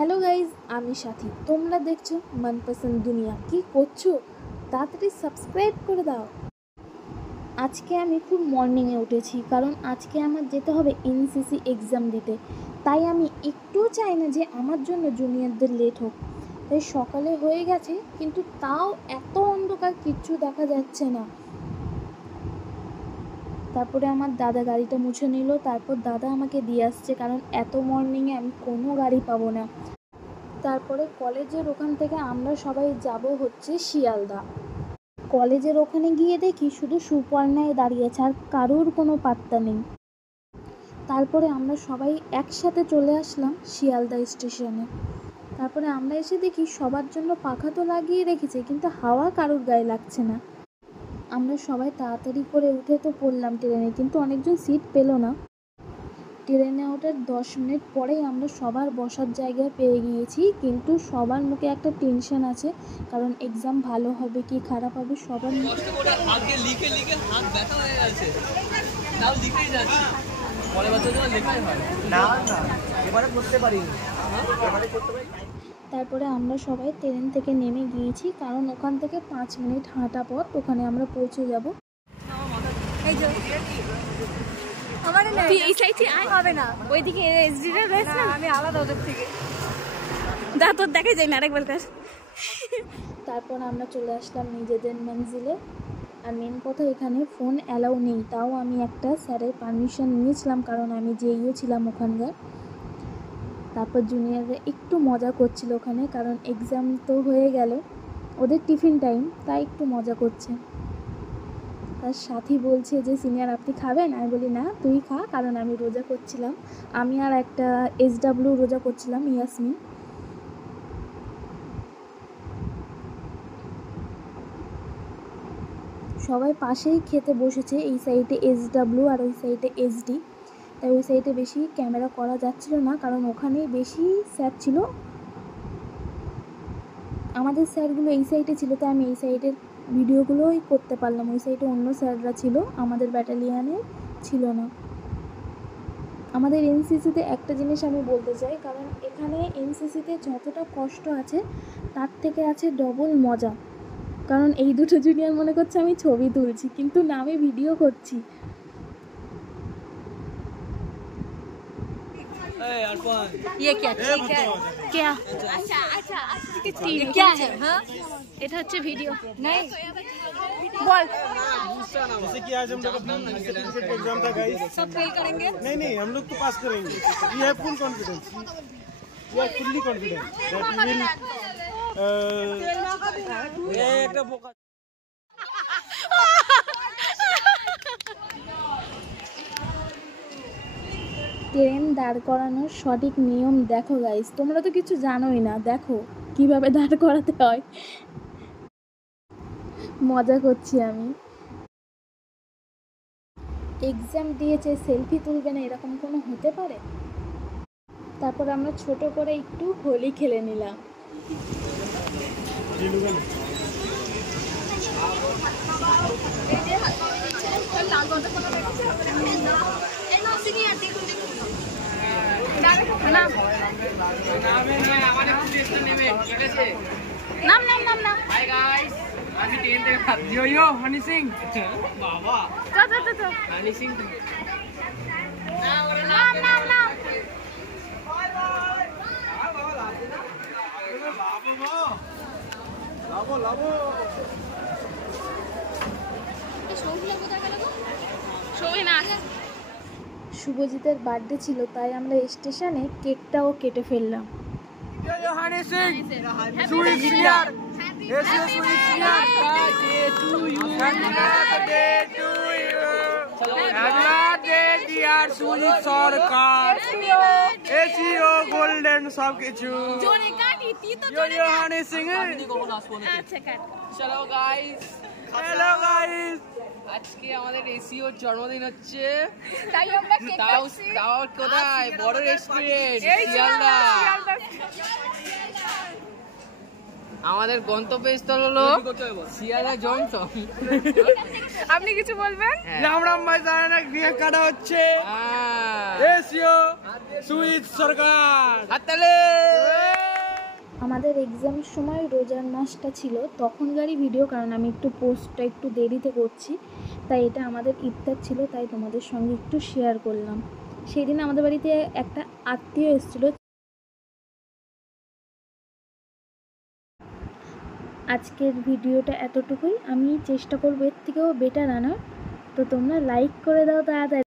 Hello guys, আমি সাথী। তোমরা দেখছো মনপসন্দ দুনিয়া। কি করছো? তাড়াতাড়ি সাবস্ক্রাইব করে দাও। আজকে আমি খুব মর্নিংয়ে উঠেছি, কারণ আজকে আমার যেতে হবে এনসিসি এক্সাম দিতে। তাই আমি একটুও চাই না যে আমার জন্য জুনিয়রদের লেট হোক। তাই সকালে হয়ে গেছে, কিন্তু তাও এত অন্ধকার কিচ্ছু দেখা যাচ্ছে না। তারপরে আমার দাদা গাড়িটা মুছে নিল, তারপর দাদা আমাকে দিয়ে আসছে, কারণ এত মর্নিংয়ে আমি কোনো গাড়ি পাবো না। তারপরে কলেজের ওখান থেকে আমরা সবাই যাব হচ্ছে শিয়ালদা। কলেজের ওখানে গিয়ে দেখি শুধু সুপর্ণায় দাঁড়িয়েছে, আর কারোর কোনো পাত্তা নেই। তারপরে আমরা সবাই একসাথে চলে আসলাম শিয়ালদা স্টেশনে। তারপরে আমরা এসে দেখি সবার জন্য পাখা তো লাগিয়ে রেখেছে, কিন্তু হাওয়া কারোর গায়ে লাগছে না। আমরা সবাই তাড়াতাড়ি করে উঠে তো পড়লাম ট্রেনে, কিন্তু অনেকজন সিট পেল না। ট্রেনে ওঠার 10 মিনিট পরেই আমরা সবার বসার জায়গা পেয়ে গিয়েছি, কিন্তু সবার মুখে একটা টেনশন আছে, কারণ এক্সাম ভালো হবে কি খারাপ হবে সবার মুখে। তারপরে আমরা সবাই ট্রেন থেকে নেমে গিয়েছি, কারণ ওখান থেকে 5 মিনিট হাঁটা পথ, ওখানে আমরা পৌঁছে যাব। এই সাইডে হবে না, ওইদিকে এসডিটা রয়েছে না, আমি আলাদা ওদের থেকে দা তোর দেখা যায় না আরেকবার কাজ। তারপর আমরা চলে আসলাম নিজেদের মঞ্জিলে। আর মেন কথা, এখানে ফোন অ্যালাউ নেই, তাও আমি একটা স্যারের পারমিশন নিয়েছিলাম, কারণ আমি যেইও ছিলাম ওখানকার। তারপর জুনিয়ররা একটু মজা করছিল ওখানে, কারণ এক্সাম তো হয়ে গেল, ওদের টিফিন টাইম, তাই একটু মজা করছে। তার সাথী বলছে যে সিনিয়র আপনি খাবেন? আমি বলি না, তুই খা, কারণ আমি রোজা করছিলাম। আমি আর একটা SW রোজা করছিলাম, ইয়াসমিন। সবাই পাশেই খেতে বসেছে, এই সাইডে SW আর ওই সাইডে SD। তাই ওই সাইডে বেশি ক্যামেরা করা যাচ্ছিল না, কারণ ওখানেই বেশি স্যার ছিল। আমাদের স্যারগুলো এই সাইডে ছিল, তাই আমি এই সাইডের ভিডিওগুলোই করতে পারলাম। ওই সাইডে অন্য স্যাররা ছিল, আমাদের ব্যাটালিয়ানে ছিল না। আমাদের এনসিসিতে একটা জিনিস আমি বলতে চাই, কারণ এখানে এনসিসিতে যতটা কষ্ট আছে তার থেকে আছে ডবল মজা। কারণ এই দুটো জুনিয়র মনে করছে আমি ছবি তুলছি, কিন্তু না, আমি ভিডিও করছি। ये क्या ठीक है क्या? अच्छा अच्छा ये क्या है? हाँ, এটা হচ্ছে ভিডিও नहीं बोल। जैसे कि आज हम लोग अपना सर्टिफिकेट एग्जाम था गाइस, सब फेल करेंगे? नहीं हम लोग तो पास करेंगे। We have full confidence, we are fully confident that we will ये একটা বোকা। ট্রেন দাঁড় করানোর সঠিক নিয়ম দেখো গাইস, তোমরা তো কিছু জানোই না, দেখো কিভাবে দাঁড় করাতে হয়। মজা করছি আমি। এক্সাম দিয়েছে, সেলফি তুলবে না, এরকম কোনো হতে পারে? তারপর আমরা ছোট করে একটু হোলি খেলে নিলাম। নাম নাম নাম নাম হাই গাইস, আমি ট্রেন থেকে ইয়ো হানি সিং বাবা চল হানি সিং নাম নাম নাম বাই বাই বাবা লাভো লাভো শুভজিতের বার্থডে ছিল, তাই আমরা স্টেশনে কেকটাও কেটে ফেললাম। গোল্ডেন সব কিছু চলো গাইস, হ্যালো গাইস, আজকে আমাদের এসিওর জন্মদিন হচ্ছে। তাও কোথায়? বড় রেস্টুরেন্ট শিয়ালদা। আমাদের গন্তব্যস্থল হলো শিয়ালদা জংশন। আপনি কিছু বলবেন? রাম রাম ভাই, জানা কেক কাটা হচ্ছে। এসিও সুইট সরকার, হাততালি। আমাদের এক্সামের সময় রোজার মাসটা ছিল তখনকারই ভিডিও, কারণ আমি একটু পোস্টটা একটু দেরিতে করছি, তাই এটা আমাদের ইফতার ছিল, তাই তোমাদের সঙ্গে একটু শেয়ার করলাম। সেই দিন আমাদের বাড়িতে একটা আত্মীয় এসেছিলো। আজকের ভিডিওটা এতটুকুই, আমি চেষ্টা করবো এর থেকেও বেটার আনার। তো তোমরা লাইক করে দাও তাড়াতাড়ি।